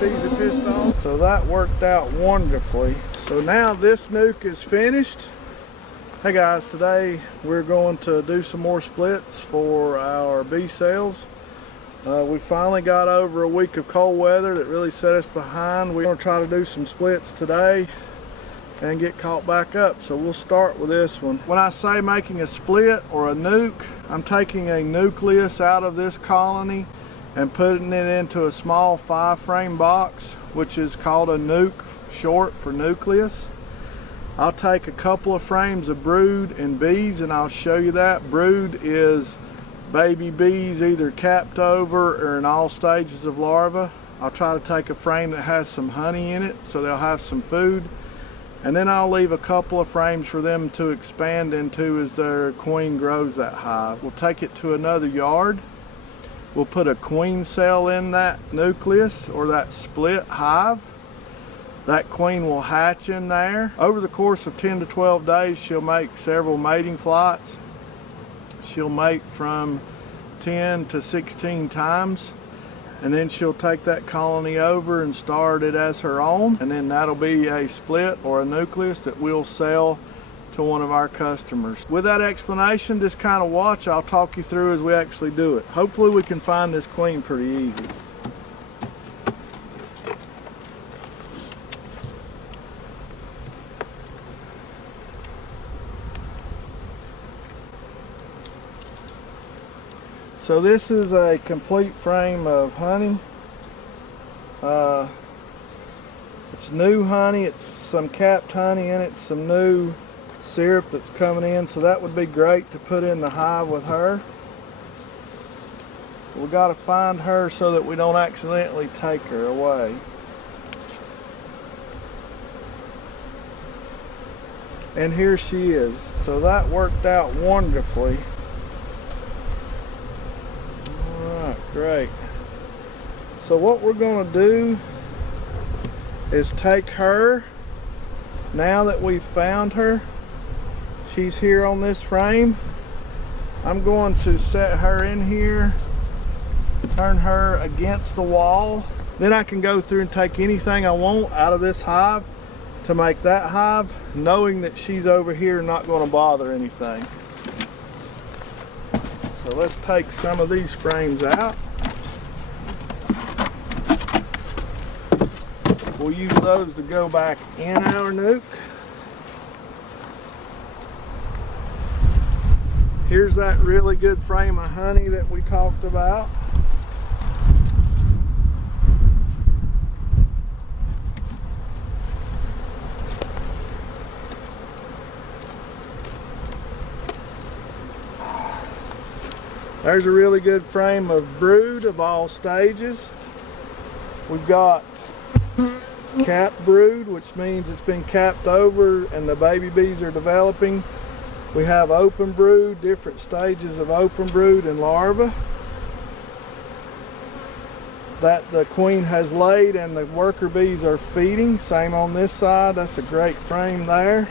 bees are pissed off. So that worked out wonderfully. So now this nuke is finished. Hey guys, today we're going to do some more splits for our bee sales. We finally got over a week of cold weather that really set us behind. We're going to try to do some splits today and get caught back up. So we'll start with this one. When I say making a split or a nuke, I'm taking a nucleus out of this colony and putting it into a small 5-frame box, which is called a nuke, short for nucleus. I'll take a couple of frames of brood and bees and I'll show you that. Brood is baby bees either capped over or in all stages of larva. I'll try to take a frame that has some honey in it so they'll have some food. And then I'll leave a couple of frames for them to expand into as their queen grows that hive. We'll take it to another yard. We'll put a queen cell in that nucleus or that split hive. That queen will hatch in there. Over the course of 10 to 12 days, she'll make several mating flights. She'll mate from 10 to 16 times. And then she'll take that colony over and start it as her own. And then that'll be a split or a nucleus that we'll sell to one of our customers. With that explanation, just kind of watch. I'll talk you through as we actually do it. Hopefully we can find this queen pretty easy. So this is a complete frame of honey. It's new honey, it's some capped honey in it, some new syrup that's coming in, so that would be great to put in the hive with her. We got to find her so that we don't accidentally take her away. And here she is. So that worked out wonderfully. Great. So what we're going to do is take her, now that we've found her, she's here on this frame, I'm going to set her in here, turn her against the wall. Then I can go through and take anything I want out of this hive to make that hive, knowing that she's over here and not going to bother anything. So let's take some of these frames out. We'll use those to go back in our nuke. Here's that really good frame of honey that we talked about. There's a really good frame of brood of all stages. We've got capped brood, which means it's been capped over and the baby bees are developing. We have open brood, different stages of open brood and larva that the queen has laid and the worker bees are feeding. Same on this side. That's a great frame there.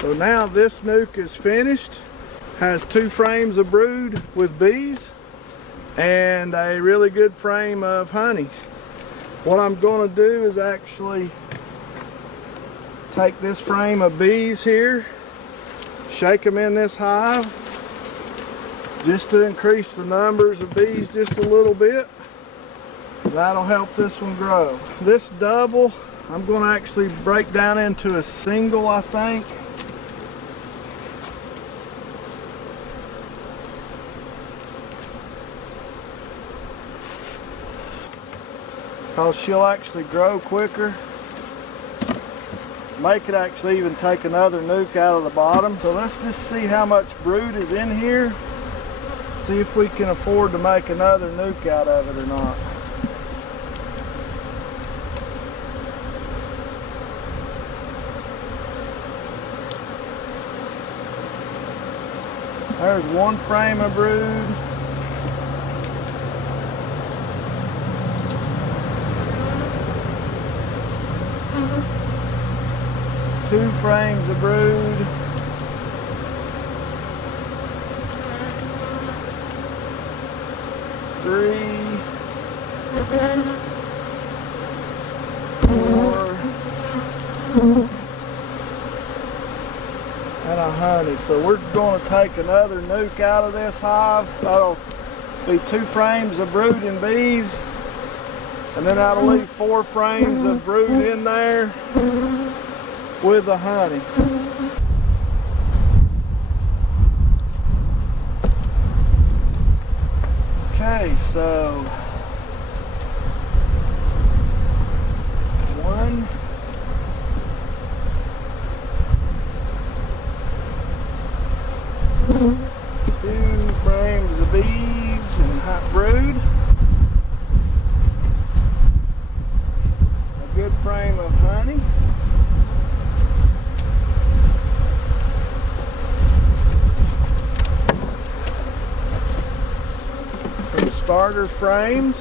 So now this nuke is finished, has 2 frames of brood with bees and a really good frame of honey. What I'm going to do is actually take this frame of bees here, shake them in this hive just to increase the numbers of bees just a little bit. That'll help this one grow. This double I'm going to actually break down into a single, I think. Because she'll actually grow quicker. Make it actually even take another nuke out of the bottom. So let's just see how much brood is in here. See if we can afford to make another nuke out of it or not. There's one frame of brood. Two frames of brood. Three. Four. And a honey. So we're going to take another nuke out of this hive. That'll be 2 frames of brooding bees. And then that'll leave 4 frames of brood in there with the honey. Okay, so 1, 2 frames of bees and hot brood. A good frame of honey. Some starter frames.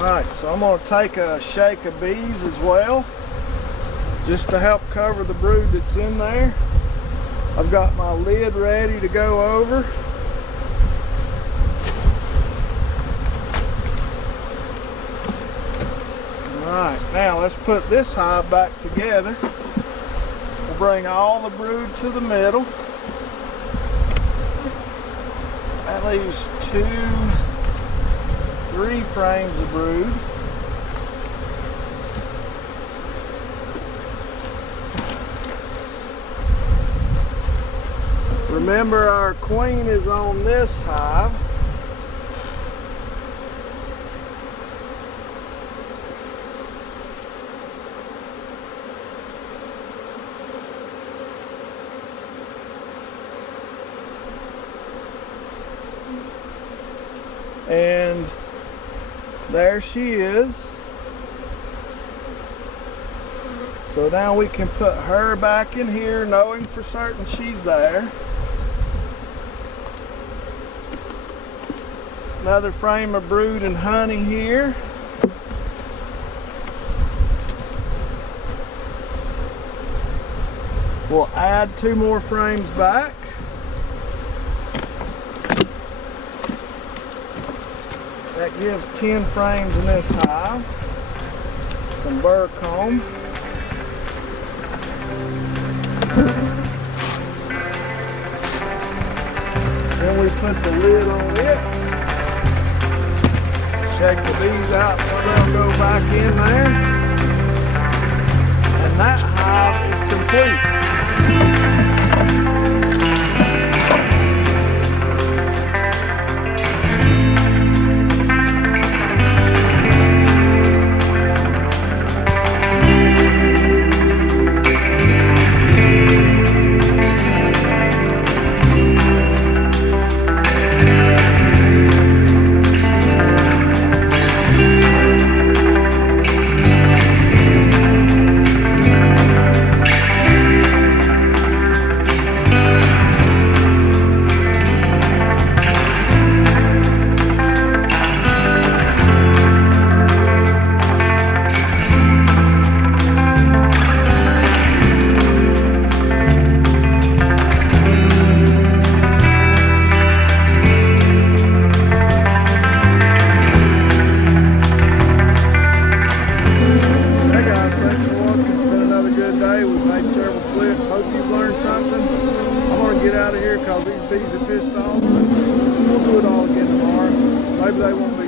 Alright, so I'm going to take a shake of bees as well, just to help cover the brood that's in there. I've got my lid ready to go over. Alright, now let's put this hive back together. We'll bring all the brood to the middle. That leaves 3 frames of brood. Remember, our queen is on this hive. And there she is. So now we can put her back in here, knowing for certain she's there. Another frame of brood and honey here. We'll add 2 more frames back. That gives 10 frames in this hive. Some burr comb. Then we put the lid on it. Shake the bees out so they'll go back in there. And that hive is complete. Get out of here because these bees are pissed off. We'll do it all again tomorrow. Maybe they won't be